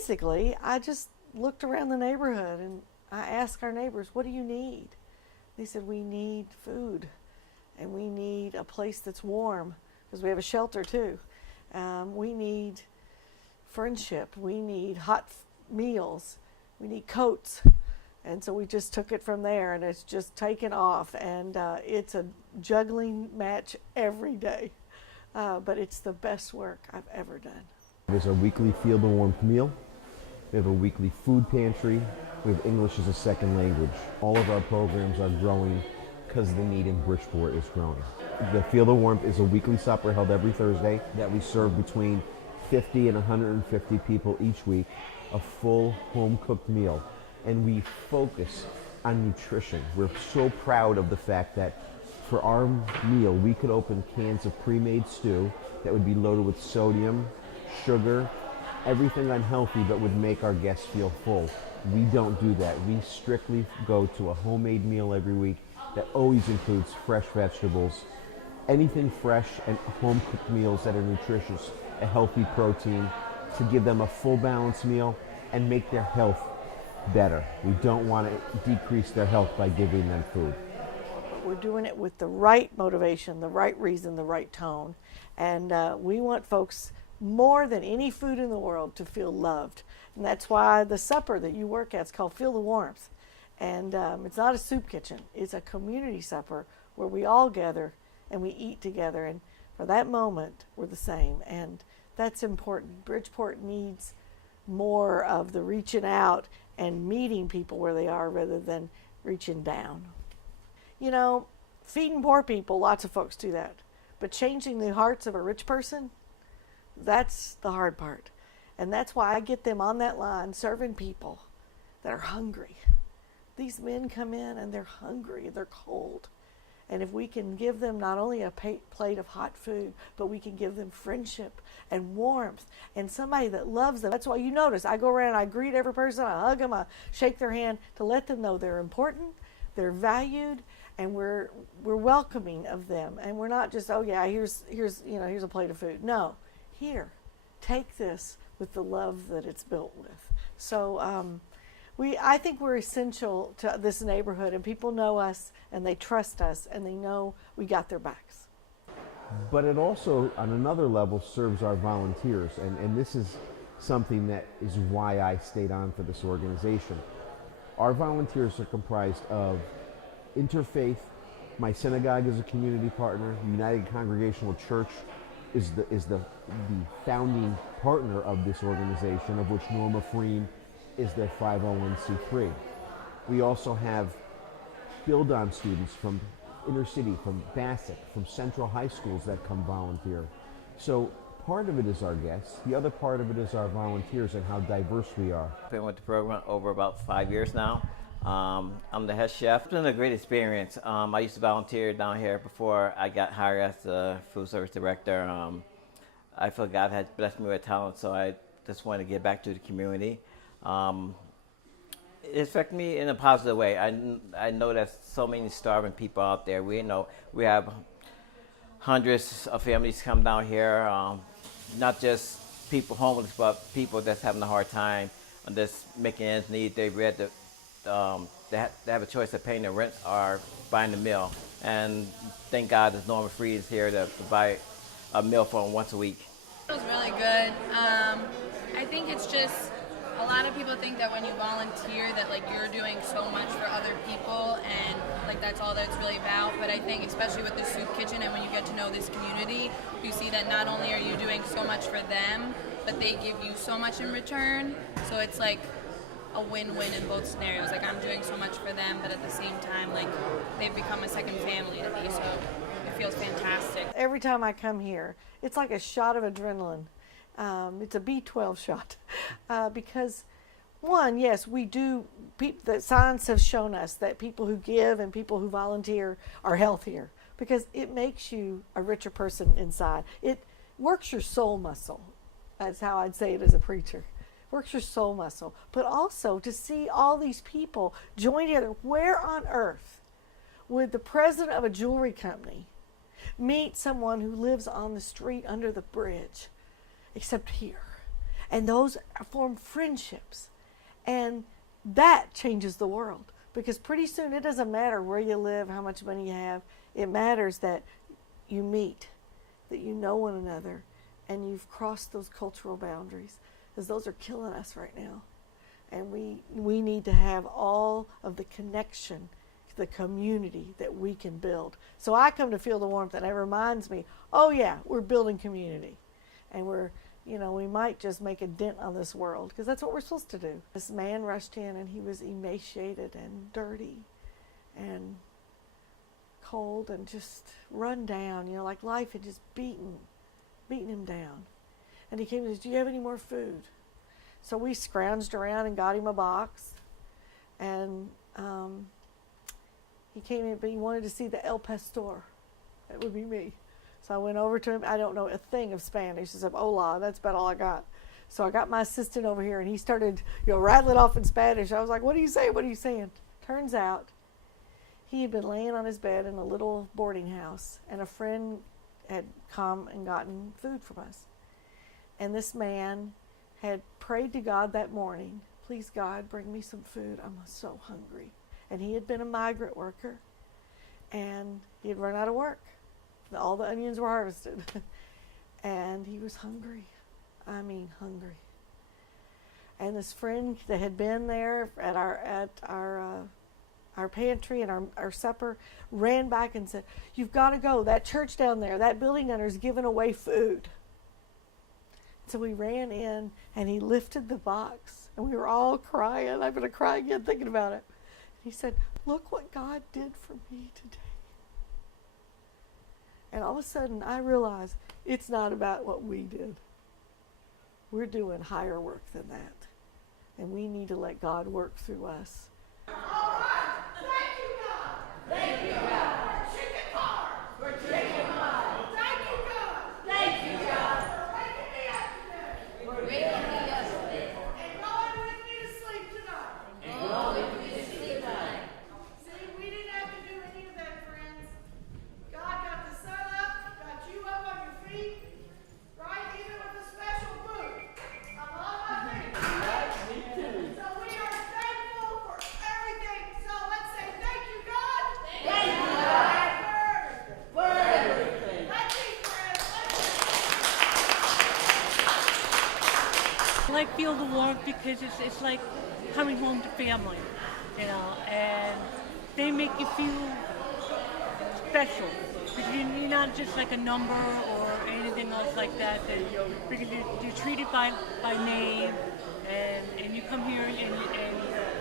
basically, I just looked around the neighborhood and I asked our neighbors, what do you need? They said, we need food and we need a place that's warm because we have a shelter too. We need friendship. We need meals. We need coats. And so we just took it from there, and it's just taken off. And it's a juggling match every day. But it's the best work I've ever done. There's our weekly Feel the Warmth meal. We have a weekly food pantry. We have English as a second language. All of our programs are growing because the need in Bridgeport is growing. The Feel the Warmth is a weekly supper held every Thursday that we serve between 50 and 150 people each week, a full home-cooked meal. And we focus on nutrition. We're so proud of the fact that for our meal, we could open cans of pre-made stew that would be loaded with sodium, sugar, everything unhealthy but would make our guests feel full. We don't do that. We strictly go to a homemade meal every week that always includes fresh vegetables, anything fresh, and home-cooked meals that are nutritious, a healthy protein, to give them a full balanced meal and make their health better. We don't want to decrease their health by giving them food. We're doing it with the right motivation, the right reason, the right tone. And we want folks, more than any food in the world, to feel loved. And that's why the supper that you work at is called Feel the Warmth. And it's not a soup kitchen. It's a community supper where we all gather and we eat together. And for that moment, we're the same. And that's important. Bridgeport needs more of the reaching out and meeting people where they are rather than reaching down. You know, feeding poor people, lots of folks do that. But changing the hearts of a rich person, that's the hard part. And that's why I get them on that line serving people that are hungry. These men come in and they're hungry, they're cold. And if we can give them not only a plate of hot food, but we can give them friendship and warmth and somebody that loves them. That's why you notice I go around, I greet every person, I hug them, I shake their hand to let them know they're important, they're valued, and we're welcoming of them. And we're not just, oh yeah, here's a plate of food. No, here, take this with the love that it's built with. So I think we're essential to this neighborhood, and people know us and they trust us and they know we got their backs. But it also, on another level, serves our volunteers, and this is something that is why I stayed on for this organization. Our volunteers are comprised of Interfaith. My synagogue is a community partner. United Congregational Church is the founding partner of this organization, of which Norma Freem is their 501c3. We also have Build On students from inner city, from Bassett, from Central High Schools that come volunteer. So part of it is our guests. The other part of it is our volunteers and how diverse we are. I've been with the program over about 5 years now. I'm the head chef. It's been a great experience. I used to volunteer down here before I got hired as the food service director. I feel God had blessed me with talent, so I just wanted to give back to the community. It affected me in a positive way. I know there's so many starving people out there. We have hundreds of families come down here, not just people homeless, but people that's having a hard time and just making ends meet. They have a choice of paying the rent or buying the meal. And thank God that Norma Freem is here to provide a meal for them once a week. It was really good. I think it's just, a lot of people think that when you volunteer that like you're doing so much for other people and like that's all that it's really about. But I think especially with the soup kitchen and when you get to know this community, you see that not only are you doing so much for them, but they give you so much in return. So it's like a win-win in both scenarios. Like I'm doing so much for them, but at the same time, like they've become a second family to me. So it feels fantastic. Every time I come here, it's like a shot of adrenaline. It's a B12 shot because, one, yes, we do. The science has shown us that people who give and people who volunteer are healthier because it makes you a richer person inside. It works your soul muscle. That's how I'd say it as a preacher. Works your soul muscle. But also to see all these people join together. Where on earth would the president of a jewelry company meet someone who lives on the street under the bridge? Except here. And those form friendships. And that changes the world. Because pretty soon it doesn't matter where you live, how much money you have. It matters that you meet, that you know one another, and you've crossed those cultural boundaries. Because those are killing us right now. And we need to have all of the connection, the community that we can build. So I come to feel the warmth, and it reminds me, oh yeah, we're building community. And we might just make a dent on this world, because that's what we're supposed to do. This man rushed in, and he was emaciated and dirty and cold and just run down, like life had just beaten him down. And he came and said, do you have any more food? So we scrounged around and got him a box. And he came in, but he wanted to see the El Pastor. That would be me. So I went over to him. I don't know a thing of Spanish. He said, hola, that's about all I got. So I got my assistant over here, and he started rattling off in Spanish. I was like, what are you saying? What are you saying? Turns out he had been laying on his bed in a little boarding house, and a friend had come and gotten food from us. And this man had prayed to God that morning, please God, bring me some food. I'm so hungry. And he had been a migrant worker, and he had run out of work. All the onions were harvested. And he was hungry. I mean, hungry. And this friend that had been there at our pantry and our supper ran back and said, you've got to go. That church down there, that building owner is giving away food. So we ran in, and he lifted the box, and we were all crying. I'm going to cry again thinking about it. He said, look what God did for me today. And all of a sudden, I realized it's not about what we did. We're doing higher work than that. And we need to let God work through us. All right. Thank you, God. Thank you, God. For chicken car. For chicken car. Thank you, God. Thank you, God. For waking me up today. For waking me up today. And going with me to sleep tonight. And going with me to sleep tonight. See, we didn't have to do any of that, friends. God got the sun up, got you up on your feet, right? Even with a special boot. I'm on my feet. Me too. So we are thankful for everything. So let's say thank you, God. Thank you, God. For everything. Let's eat, friends. I like Feel the Warmth because it's like coming home to family, and they make you feel special. Because you're not just like a number or anything else like that. Because you're treated by name, and you come here, and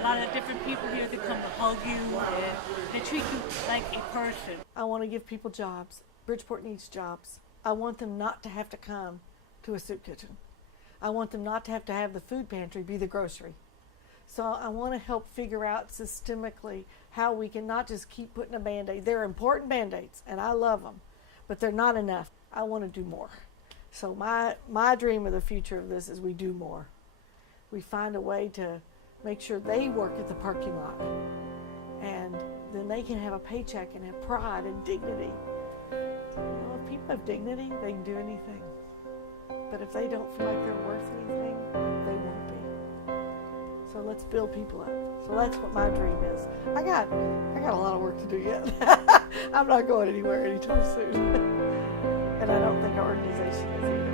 a lot of different people here that come to hug you, and they treat you like a person. I want to give people jobs. Bridgeport needs jobs. I want them not to have to come to a soup kitchen. I want them not to have the food pantry be the grocery. So I want to help figure out systemically how we can not just keep putting a Band-Aid. They're important Band-Aids, and I love them, but they're not enough. I want to do more. So my dream of the future of this is we do more. We find a way to make sure they work at the parking lot, and then they can have a paycheck and have pride and dignity. If people have dignity, they can do anything. But if they don't feel like they're worth anything, they won't be. So let's build people up. So that's what my dream is. I got a lot of work to do yet. I'm not going anywhere anytime soon. And I don't think our organization is either.